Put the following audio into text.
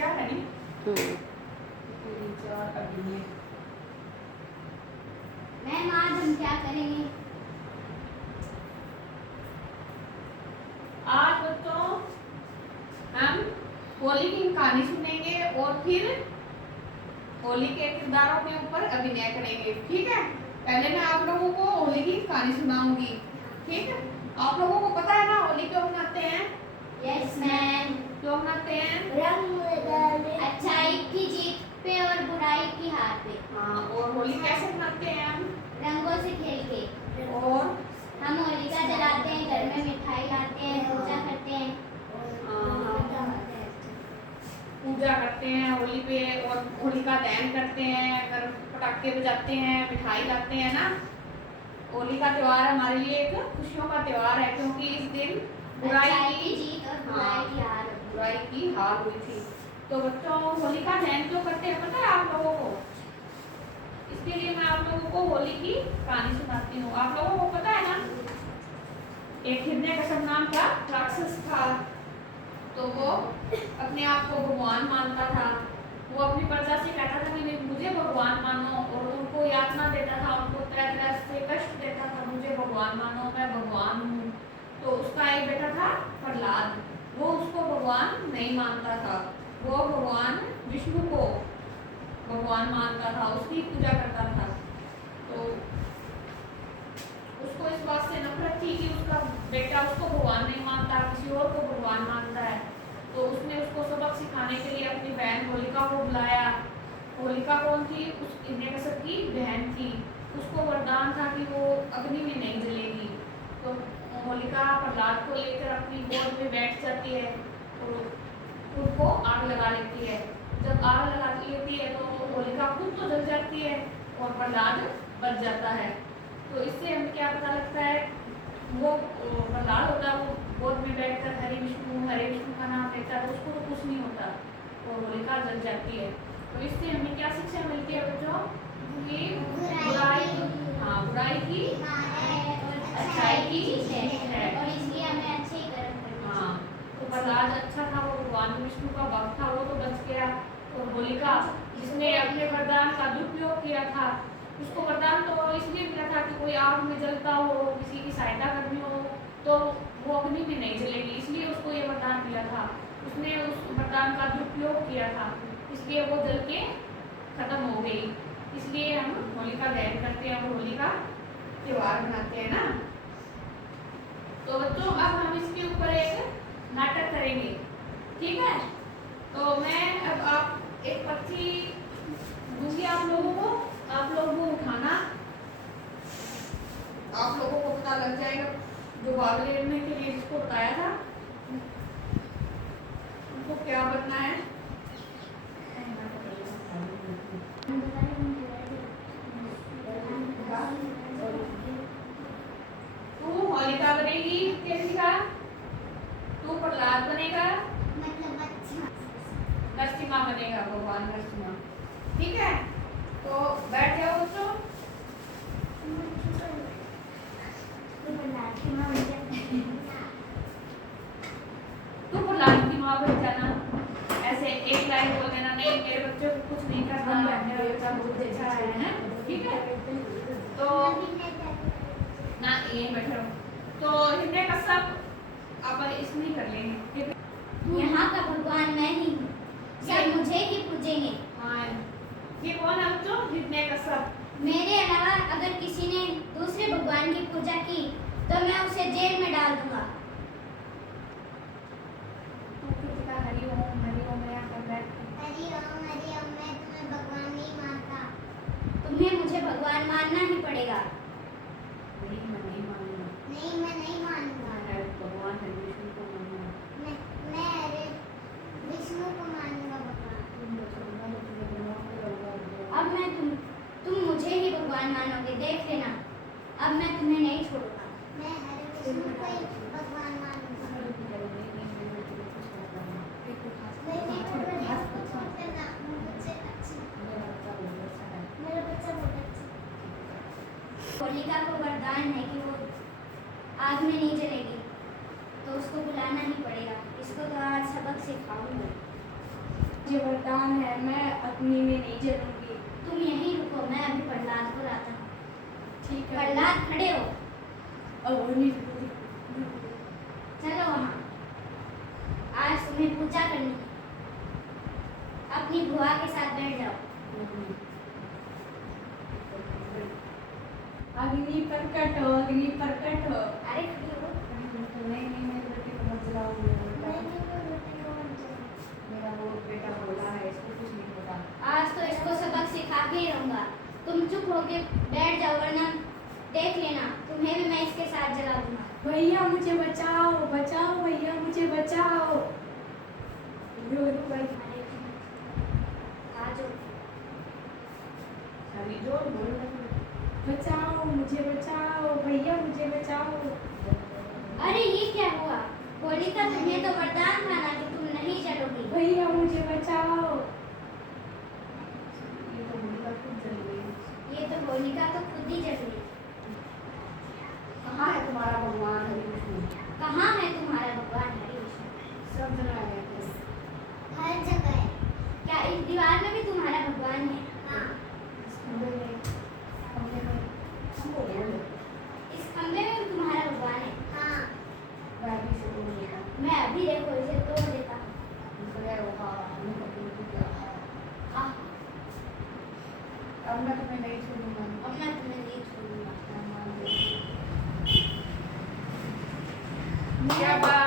क्या है नहीं अभिनय। मैम आज हम क्या करेंगे? आज बच्चों हम होली की कहानी सुनेंगे और फिर होली के किरदारों के ऊपर अभिनय करेंगे। ठीक है, पहले मैं आप लोगों को होली की कहानी सुनाऊंगी। ठीक है, आप लोगों को पता है ना होली क्यों मनाते हैं? Yes ma'am. क्यों मनाते हैं? रंग लगाने, अच्छाई की जीत पे और बुराई की हार पे। हाँ, और होली कैसे मनाते हैं हम? रंगों से खेल के। और हम होलिका जलाते हैं, घर में मिठाई लाते हैं, पूजा करते हैं। पूजा करते हैं होली पे और होलिका दहन करते हैं, घर पटाखे बजाते हैं, मिठाई लाते हैं ना। होली का त्योहार हमारे लिए एक खुशियों का त्योहार है, क्योंकि इस दिन बुराई की जीत और बुराई की हार हुई थी। तो बच्चों होलिका दहन क्यों करते हैं पता है आप लोगों को? इसके लिए मैं आप लोगों को होली की कहानी सुनाती हूँ। आप लोगों को पता है ना, एक हिरण्यकश्यप नाम का राक्षस था। तो वो अपने आप को भगवान मानता था। वो अपनी प्रजा से कहता था कि मुझे भगवान मानो, और उनको यातना देता था, उनको तरह तरह से कष्ट देता था, मुझे भगवान मानो, मैं भगवान हूँ। तो उसका एक बेटा था प्रहलाद, वो उसको भगवान नहीं मानता था। वो भगवान विष्णु को भगवान मानता था, उसकी पूजा करता था। तो उसको इस बात से नफरत थी कि उसका बेटा उसको भगवान नहीं मानता, किसी और को भगवान मानता है। तो उसने उसको सबक सिखाने के लिए अपनी बहन होलिका को बुलाया। होलिका कौन थी? उस हिरण्यकश्यप की बहन थी। उसको वरदान था कि वो अग्नि में नहीं जलेगी। तो होलिका प्रहलाद को लेकर अपनी गोद में बैठ जाती है और खुद को आग लगा लेती है। जब आग लगा लेती है तो होलिका खुद तो जल जाती है और प्रहलाद बच जाता है। तो इससे हमें क्या पता लगता है? वो प्रहलाद होता है, वो गोद में बैठकर हरे विष्णु का नाम लेता है, तो उसको तो कुछ नहीं होता और होलिका जल जाती है। तो इससे हमें क्या शिक्षा मिलती है बच्चों? कि बुराई की अच्छाई की जीत है। और इसलिए हमें अच्छे ही कर्म करने चाहिए। हाँ, तो प्रहलाद अच्छा था, वो भगवान विष्णु का भक्त था, वो तो बच गया। और होलिका जिसने अपने वरदान का दुरुपयोग किया था, उसको वरदान तो इसलिए मिला था कि कोई आग में जलता हो, किसी की सहायता करनी हो, तो वो अग्नि में नहीं जलेगी, इसलिए उसको ये वरदान मिला था। उसने उस वरदान का दुरुपयोग किया था, इसलिए वो जल के खत्म हो गई। इसलिए हम होलिका दहन करते हैं और होली का त्योहार मनाते हैं ना। तो बच्चों अब हम इसके ऊपर एक नाटक करेंगे। ठीक है, तो मैं अब आप एक पर्ची दूंगी आप लोगों को, आप लोगों को उठाना। आप लोगों को पता लग जाएगा, जो भाग लेने के लिए जिसको बताया था उनको क्या बनना है। तू होलिका बनेगी कैसी का? तू प्रहलाद बनेगा, मतलब अच्छा। नरसिम्हा बनेगा, भगवान नरसिम्हा। ठीक है, तो बैठ जाओ बच्चों। तू प्रहलाद की माँ बन जाना। ऐसे एक लाइन बोल देना, नहीं मेरे बच्चे को कुछ नहीं करना, मेरा बच्चा बहुत अच्छा है। ठीक है, तो ना यहीं बैठे रहो। तो हिरण्यकश्यप अब इसमें कर लेंगे। यहाँ का भगवान मैं ही हूँ, सब मुझे ही पूजेंगे। हाँ, ये कौन है बच्चों? हिरण्यकश्यप। मेरे अलावा अगर किसी ने दूसरे भगवान की पूजा की तो मैं उसे जेल में डाल दूंगा। हरि ओम यहाँ पर बैठ। हरि ओम मैं तुम्हें भगवान नहीं मानता। तुम्हें मुझे भगवान मानना ही पड़ेगा। नहीं, मैं नहीं मानूंगा। नहीं, मैं नहीं मानूंगा। भगवान है विष्णु को मानूंगा। मैं विष्णु को मानूंगा भगवान। अब मैं तुम मुझे ही भगवान मानोगे, देख लेना। अब मैं तुम्हें नहीं छोड़ूंगा। मैं हरे विष्णु को ही भगवान मानूंगा। मेरा बच्चा बहुत अच्छा। होलिका को वरदान है कि वो आग में नहीं जलेगी, तो उसको बुलाना ही पड़ेगा। इसको तो आज सबक सिखाऊंगी। मुझे वरदान है, मैं अग्नि में नहीं जलूंगी। तुम यहीं रुको, मैं अभी प्रहलाद को लाता हूँ। ठीक है। प्रहलाद खड़े हो, अब नहीं चलो वहाँ। आज तुम्हें पूजा करनी है, अपनी बुआ के साथ बैठ जाओ। अग्नि प्रकट हो, अग्नि प्रकट हो। अरे खड़ी हो। नहीं नहीं, मैं बेटे को मत जलाओ। मेरा वो बेटा बोला है, इसको कुछ नहीं पता। आज तो इसको सबक सिखा के ही रहूंगा। तुम चुप होके बैठ जाओ, वरना देख लेना तुम्हें भी मैं इसके साथ जला दूंगा। भैया मुझे बचाओ, बचाओ भैया मुझे बचाओ। रो रो भाई। आ जाओ। बचाओ मुझे, बचाओ भैया मुझे बचाओ। अरे ये क्या हुआ? होलिका, तुम्हें तो वरदान था ना कि तुम नहीं जलोगी। भैया मुझे बचाओ। ये तो होलिका तो खुद ही जल गई। कहाँ है तुम्हारा भगवान हरि विष्णु? कहाँ है तुम्हारा भगवान हरि विष्णु? सब जगह है। हर जगह है। क्या इस दीवार में भी तुम्हारा भगवान है? हाँ। इस खंबे में हमको बोल। इस खंबे में भी तुम्हारा भगवान है? हाँ। मैं अभी से बोल देता हूँ। मैं अभी देखो इसे तोड़ देता हूँ। आह, अब मैं तुम्हें नहीं छोड़ूंगा। अब मैं तुम्हें नहीं छोड़ूंगा। क्या बात